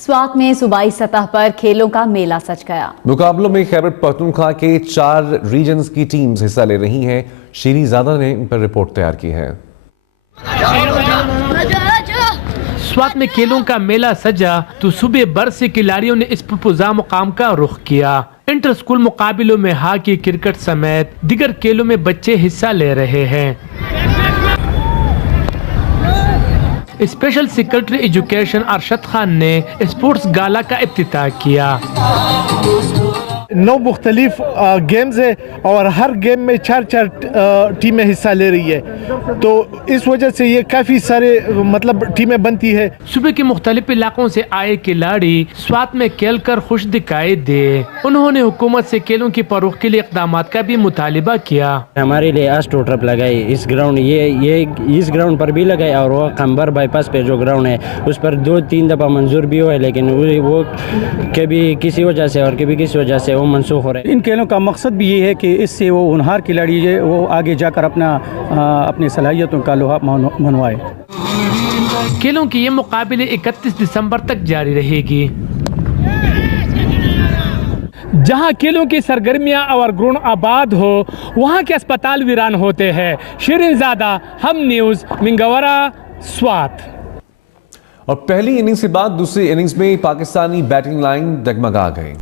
سوات میں صوبائی سطح پر کھیلوں کا میلہ سج گیا۔ مقابلوں میں خیبر پختونخوا کے 4 ریجنز کی ٹیمز حصہ لے رہی ہیں۔ شیریں زادہ نے ان پر رپورٹ تیار کی ہے۔ سوات میں کھیلوں کا میلہ سجا تو صوبے بھر سے کھلاڑیوں نے اس پرپزا مقام کا رخ کیا۔ انٹر اسکول مقابلوں میں ہاکی، کرکٹ سمیت دیگر کھیلوں میں بچے حصہ لے رہے ہیں۔ Special secretary education Arshad Khan نے اسپورٹس گالا کا افتتاح کیا۔ 9 مختلف گیمز ہیں اور ہر گیم میں 4 ٹیمیں حصہ لے رہی ہے، تو اس وجہ سے یہ کافی سارے ٹیمیں بنتی ہے۔ صوبے کے مختلف علاقوں سے آئے کھلاڑی سوات میں کھیل کر خوش دکھائی دے۔ انہوں نے حکومت سے کھیلوں کی فروغ کے لیے اقدامات کا بھی مطالبہ کیا۔ ہمارے لیے آسٹو ٹرپ لگائی، اس گراؤنڈ یہ اس گراؤنڈ پر بھی لگائی، اور وہ قمبر بائی پاس پہ جو گراؤنڈ ہے اس پر 2-3 دفعہ منظور بھی ہوئے، لیکن وہ کبھی کسی وجہ سے اور کبھی کسی وجہ سے وہ منسوخ ہو رہے ہیں۔ ان کھیلوں کا مقصد بھی یہ ہے کہ اس سے وہ ہونہار کھلاڑی ہے وہ آگے جا کر اپنی صلاحیتوں کا لوہا منوائے۔ کھیلوں کی یہ مقابلے 31 دسمبر تک جاری رہے گی۔ جہاں کھیلوں کی سرگرمیاں اور گراؤنڈ آباد ہو، وہاں کے اسپتال ویران ہوتے ہیں۔ شیریں زادہ، ہم نیوز، منگورا، سوات۔ اور پہلی اننگز کے بعد دوسری اننگز میں پاکستانی بیٹنگ لائن ڈگمگا گئی۔